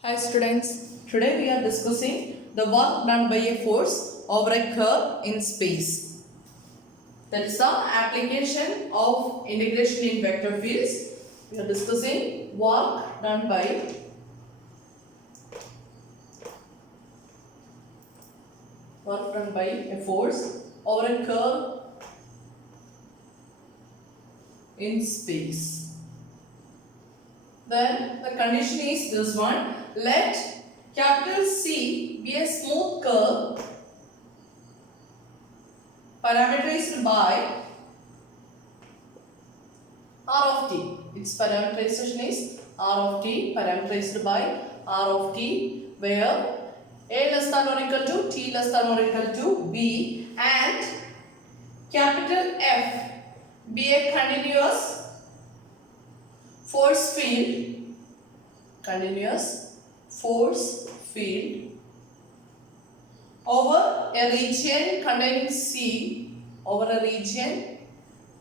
Hi students, today we are discussing the work done by a force over a curve in space. That is the application of integration in vector fields. We are discussing work done by a force over a curve in space. Then the condition is this one. Let capital C be a smooth curve parameterized by R of t. Its parameterization is R of t, parameterized by R of t, where A less than or equal to T less than or equal to B, and capital F be a continuous force field, over a region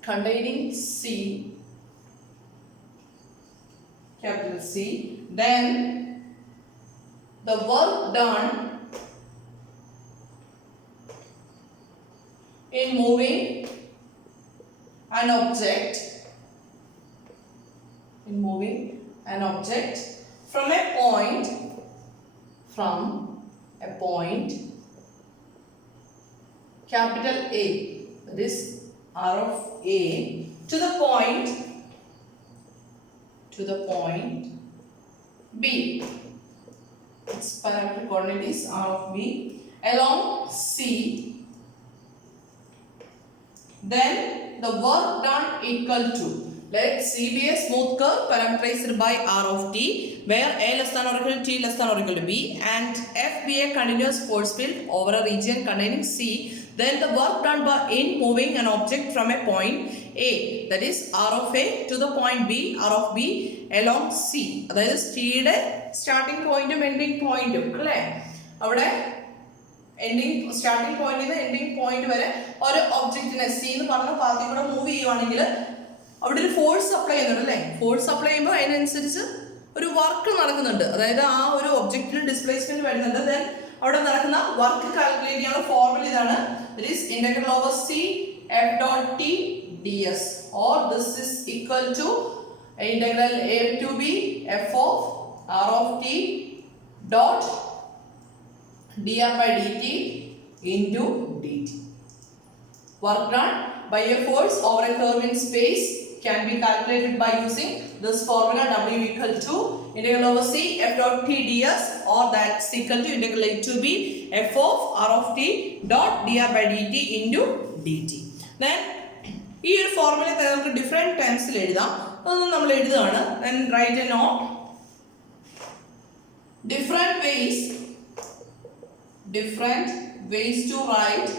containing C, capital C. Then the work done in moving an object from a point capital A, that is R of A, to the point B. Its parametric coordinate is R of B along C. Then the work done equal to, let C be a smooth curve parameterized by R of T, where A less than or equal to T less than or equal to B, and F be a continuous force field over a region containing C. Then the work done by in moving an object from a point A, that is R of A, to the point B, R of B along C. That is T യുടെ starting point and ending point. അവിടെ starting പോയിന്റിൽ നിന്ന് ending point വരെ ഒരു ഒബ്ജക്റ്റിനെ C എന്ന് പറഞ്ഞ പാത്തിൽ കൂടെ മൂവ് ചെയ്യുവാണെങ്കിൽ അവിടെ ഒരു ഫോഴ്സ് അപ്ലൈ ചെയ്യുന്നുണ്ട് അല്ലേ. ഫോഴ്സ് അപ്ലൈ ചെയ്യുമ്പോൾ അതിനനുസരിച്ച് ഒരു വർക്ക് നടക്കുന്നുണ്ട്, അതായത് ആ ഒരു ഒബ്ജക്റ്റിന് ഡിസ്പ്ലേസ്മെന്റ് വരുന്നുണ്ട്. ദെൻ അവിടെ നടക്കുന്ന വർക്ക് കാൽക്കുലേറ്റ് ചെയ്യാനുള്ള ഫോർമുല ഇതാണ്. That is integral over C F dot T ds, or this is equal to integral A to B F of R of T dot dr by dt into dt. Work done by a force over a curve in space can be calculated by using this formula W equal to integral over C F dot T ds, or that's equal to integral A to B F of R of T dot dr by dt into dt. Then ഈ ഒരു formula നമുക്ക് different ടൈംസിൽ എഴുതാം. അതൊന്നും നമ്മൾ എഴുതുകയാണ്. Then write a note. Different ways to write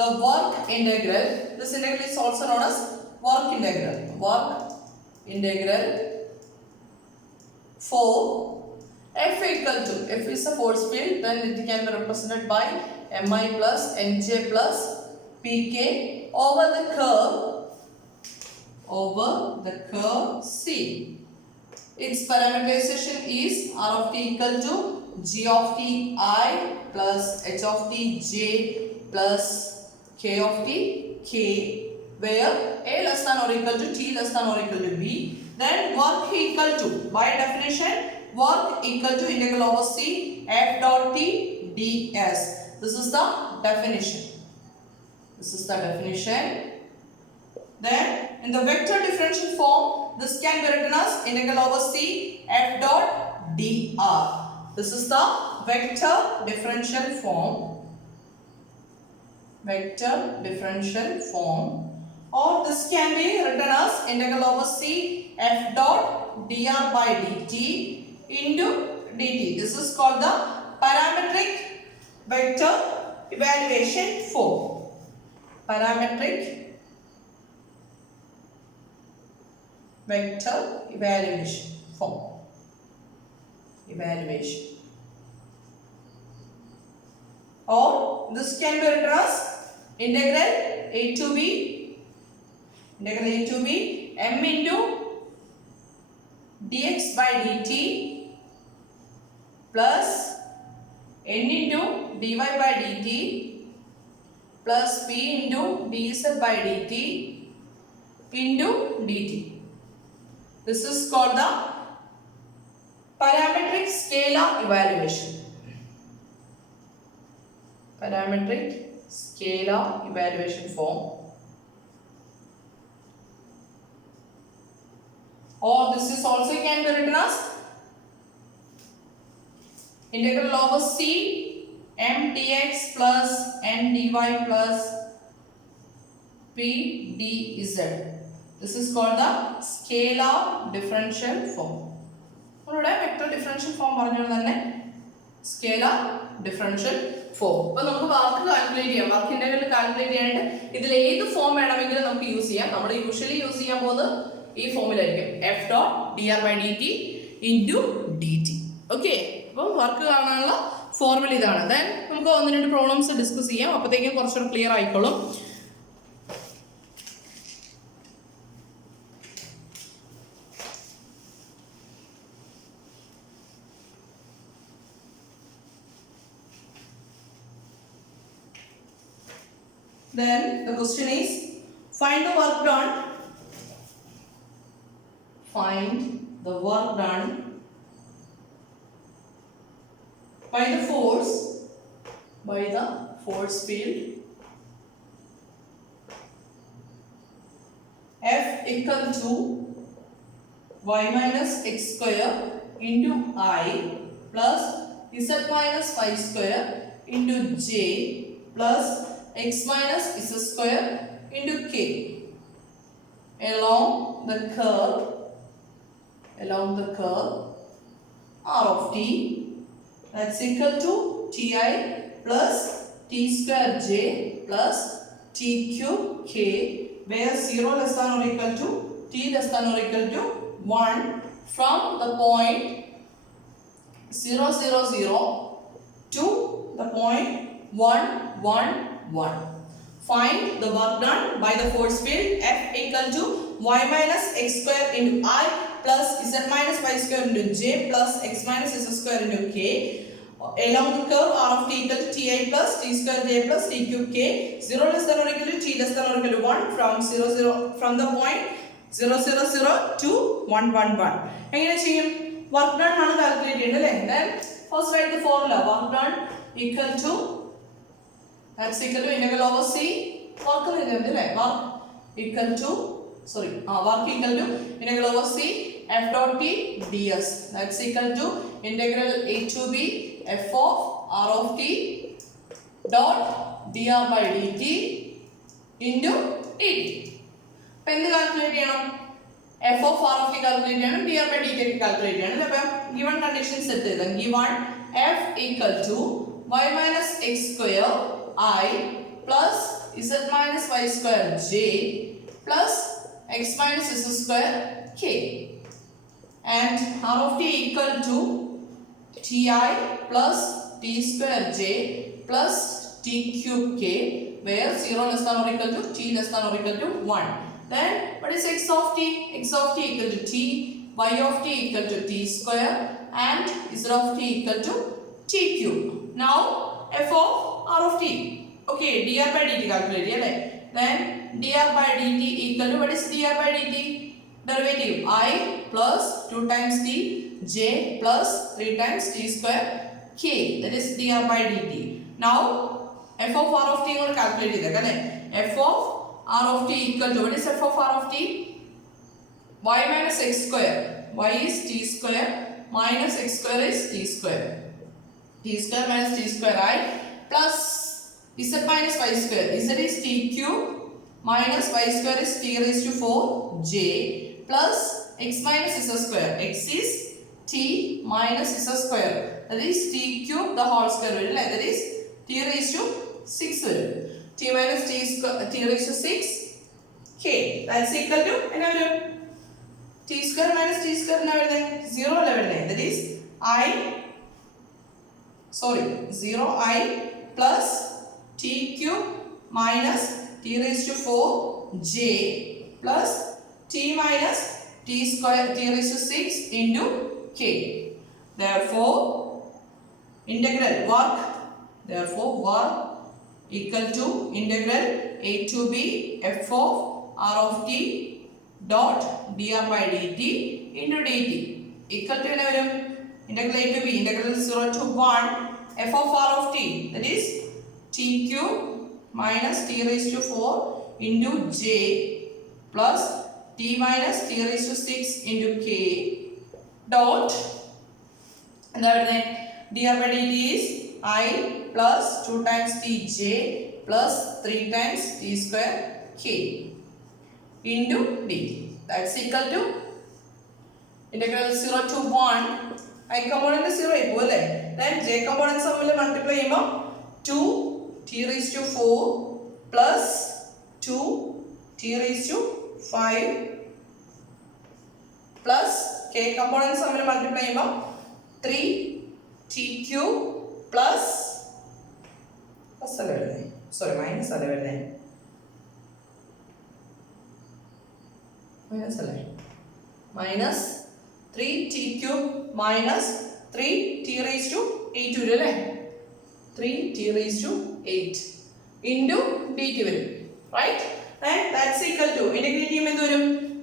the work integral. This integral is also known as work integral for F equal to, F is a force field, then it can be represented by Mi plus Nj plus Pk over the curve C. Its parameterization is R of t equal to G of t I plus H of t j plus K of t k, where A less than or equal to T less than or equal to B. Then work equal to, by definition, work equal to integral over C F dot T ds. This is the definition. Then in the vector differential form, this can be written as integral over C F dot dr. This is the vector differential form, or this can be written as integral over C F dot dr by dt into dt. This is called the parametric vector evaluation form. Or this can be written as integral A to B m into dx by dt plus n into dy by dt plus p into dz by dt into dt. This is called the parametric scalar evaluation. Parametric scalar evaluation form. Or this is also can be written as integral over c m dx plus n dy plus p dz. This is called the scalar differential form. നമ്മളുടെ vector differential form പറഞ്ഞത് തന്നെ scalar differential form. അപ്പോൾ നമുക്ക് work calculate ചെയ്യാം. Work integral calculate ചെയ്യാനായിട്ട് ഇതിൽ ഏത് form വേണമെങ്കിലും നമുക്ക് യൂസ് ചെയ്യാം. നമ്മൾ യൂഷ്വലി യൂസ് ചെയ്യാൻ പോകുന്നത് ഈ ഫോമിലായിരിക്കും, F dot D R by D T into D T. Okay, അപ്പം വർക്ക് കാണാനുള്ള ഫോർമുല ഇതാണ്. ദെൻ നമുക്ക് ഒന്ന് രണ്ട് പ്രോബ്ലംസ് ഡിസ്കസ് ചെയ്യാം. അപ്പോഴത്തേക്കും കുറച്ചുകൂടെ ക്ലിയർ ആയിക്കോളും. Then the question is, find the work done. Find the work done by the force field F equal to y minus x square into I plus z minus y square into j plus x minus z square into k along the curve r of t, that's equal to ti plus t square j plus t cube k, where 0 less than or equal to t less than or equal to 1 from the point 0 0 0 to the point 1 1 1. Find the work done by the force field F equal to y minus x square into I plus z minus y square into j plus x minus z square into k along the curve r of t equal to ti plus t square j plus t cube k, 0 less than or equal to t less than or equal to 1 from the point 0 0 0 to 1 1 1. എങ്ങനെ ചെയ്യും? Work done ആണ് calculate ചെയ്യുന്നത് അല്ലേ? Then first write the formula. Work done equal to, that's equal to integral over c, work equal to integral over c f dot t ds, that's equal to integral a to b f of r of t dot dr by dt into dt. അപ്പോൾ എന്ത് calculate ചെയ്യണം? f of r of t calculate ചെയ്യണം, dr by dt calculate ചെയ്യണം. അപ്പോൾ given condition set ചെയ്താൽ given f equal to y minus x square I plus z minus y square j plus x minus z square k, and r of t equal to ti plus t square j plus t cube k, where 0 less than or equal to t less than or equal to 1. Then what is x of t? X of t equal to t, y of t equal to t square, and z of t equal to t cube. Now f of r of t. Okay, dr by dt calculate here. Then dr by dt equal to, what is dr by dt? Derivative I plus 2 times t j plus 3 times t square k, that is dr by dt. Now f of r of t we calculate it. F of r of t equal to, what is f of r of t? Y minus x square. Y is t square minus x square is t square. T square minus t square I plus z minus y square. Z is t cube minus y square is t raised to 4 j plus x minus z square. X is t minus z square. That is t cube the whole square. That is t raised to 6. T minus t raised to 6 k. That's equal to t square minus t square 0 level. That is 0I plus t cube minus t raised to 4 j plus t minus t square t raised to 6 into k. Therefore integral work equal to integral a to b f of r of t dot dr by dt into dt equal to integral a to b integral 0 to 1 f of r of t, that is t cube minus t raised to 4 into j plus t minus t raised to 6 into k dot, and then dr by dt is I plus 2 times tj plus 3 times t square k into dt. That's equal to integral 0 to 1 I component 0 equal, then j components multiply 2 t raised to 4 plus 2 t raised to 5 plus k components multiply 3 t cube plus minus minus 3 t cube minus 3 t raised to 8 3 t raised to 8 into dt right, and that's equal to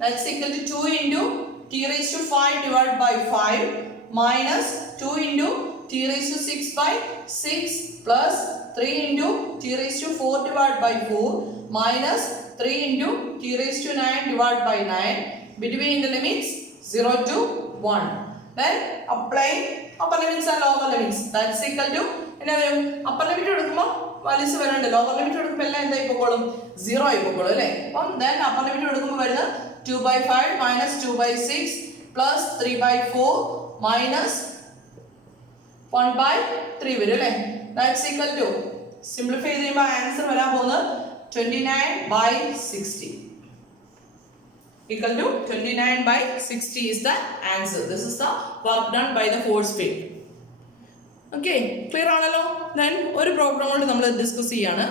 that's equal to 2 into t raised to 5 divided by 5 minus 2 into t raised to 6 by 6 plus 3 into t raised to 4 divided by 4 minus 3 into t raised to 9 divided by 9 between the limits 0 to 1. Then apply upper limits and lower limits. That's equal to upper limit values lower limit 0 then upper limit 2 by 5 minus 2 by 6 plus 3 by 4 minus 1 by 3 that's equal to simplify the answer 29 by 60 equal to 29 by 60 is the answer. This is the work done by the force field. Okay, clear ആണല്ലോ? Then ഒരു problem കൊണ്ട് നമ്മൾ discuss ചെയ്യാണ്.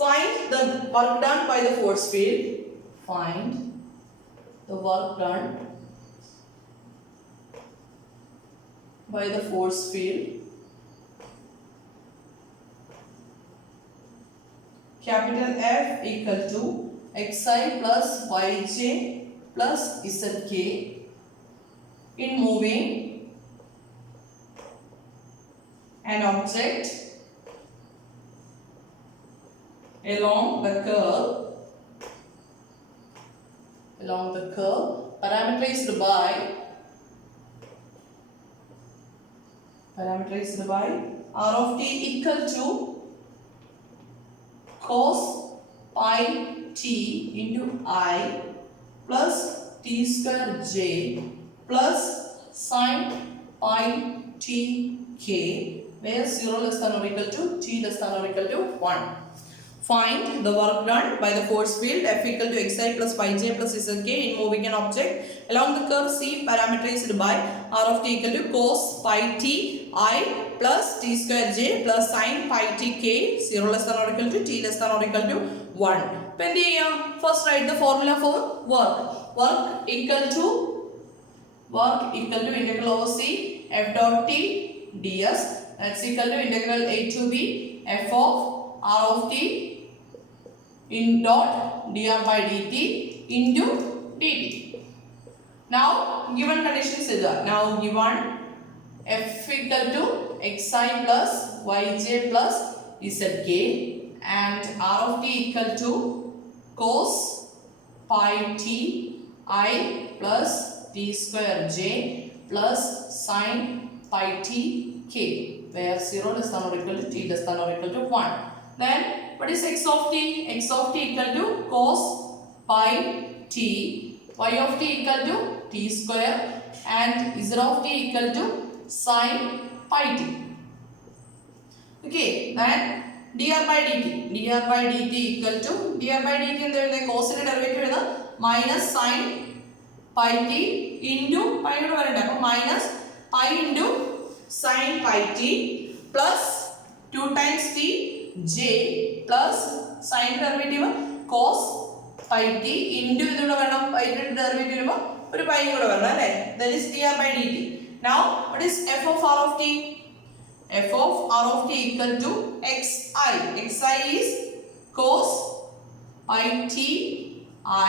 Find the work done by the force field. Find the work done by the force field. Capital F equal to xi plus yj plus zk in moving an object along the curve parameterized by r of t equal to cos pi t into I plus t square j plus sin pi t k where 0 less than or equal to t less than or equal to 1. Find the work done by the force field F equal to xi plus yj plus zk in moving an object along the curve C parameterized by r of t equal to cos pi t I plus t square j plus sin pi t k 0 less than or equal to t less than or equal to 1. First write the formula for work. Work equal to integral over C f dot t ds, that's equal to integral a to b f of r of t in dot dr by dt into dt. Now given conditions is now given f equal to xi plus yj plus zk and r of t equal to cos pi t I plus t square j plus sin pi t k where 0 less than or equal to t less than or equal to 1. Then what is x of t? X of t equal to cos pi t, y of t equal to t square and z of t equal to sin pi t. Okay, then dr by dt equal to dr by dt എന്താണ് cos ന്റെ derivative minus sin pi t into pi യോട് വരണ്ട അപ്പോൾ minus pi into sin pi t plus 2 times t j plus sin derivative cos pi t into ഇതിലൂടെ വേണം pi derivative വരുമ്പോൾ ഒരു pi കൂടെ വരണം അല്ലേ. that is dr by dt. now what is f of r of t? f of r of t equal to xi. xi is cos pi t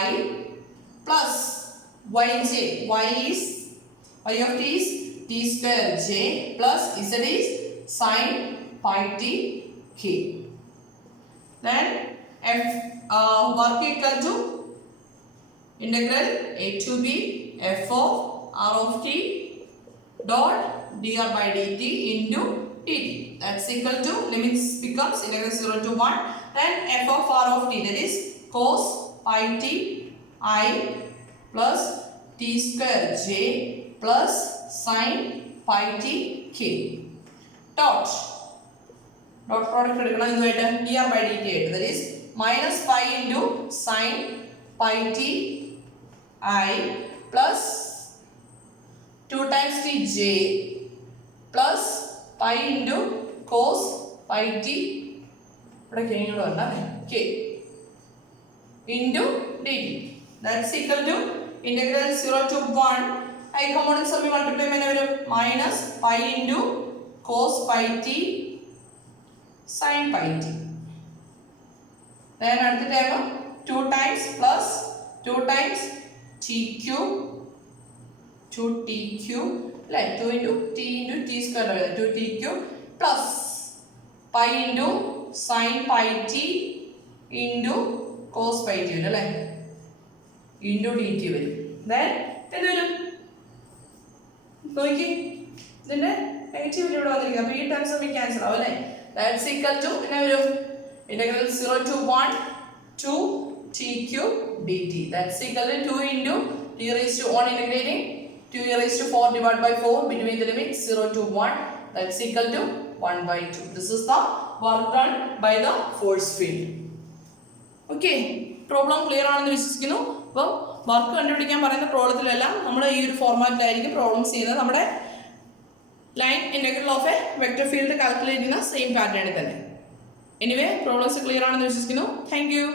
I plus yj. y of t is t square j plus z is sin pi t k. then work equal to integral a to b f of r of t dot dr by dt into dt. that's equal to limits becomes integral 0 to 1. then f of r of t, that is cos pi t I plus t square j plus sin pi t k dot product എടുക്കണം ഇതുമായിട്ട് dr by dt ആയിട്ട്. that is minus pi into sin pi t I plus 2 times t j plus pi into cos pi t ഇവിടെ k കൂടെ വരണം k into dt. that's equal to integral 0 to 1 I components തമ്മിൽ multiply ചെയ്യുമ്പോൾ വരും minus pi into cos pi t sin pi t. then അടുത്ത term 2 times plus 2 times t cube 2t cube അല്ലേ 2 into t square 2t cube plus pi into sin pi t into cos pi t വരും അല്ലേ into dt വരും. then എന്ത് വരും നോക്കി ഇതിന്റെ negative ഇവിടെ വന്നിരിക്കുന്നത്. അപ്പോൾ ഈ ടേംസ് തമ്മിൽ ക്യാൻസൽ ആവും അല്ലേ. that's equal to പിന്നെ വരും integral 0 to 1 to t cube dt. that's equal to 2 into t raised to 1 integrating 2 raised to 4 divided by 4 between the limits 0 to 1. that's equal to 1 by 2. this is the work done by the force field. okay, problem clear ആണെന്ന് വിശ്വസിക്കുന്നു. അപ്പോൾ work കണ്ടുപിടിക്കാൻ പറയുന്ന പ്രോബ്ലത്തിലെല്ലാം നമ്മൾ ഈ ഒരു ഫോർമാറ്റിലായിരിക്കും problems ചെയ്യുന്നത്. നമ്മുടെ line integral of A vector field calculate ചെയ്യുന്ന സെയിം പാറ്റേണിൽ തന്നെ. എനിവേ പ്രോബ്ലംസ് ക്ലിയർ ആണെന്ന് വിശ്വസിക്കുന്നു. Thank you.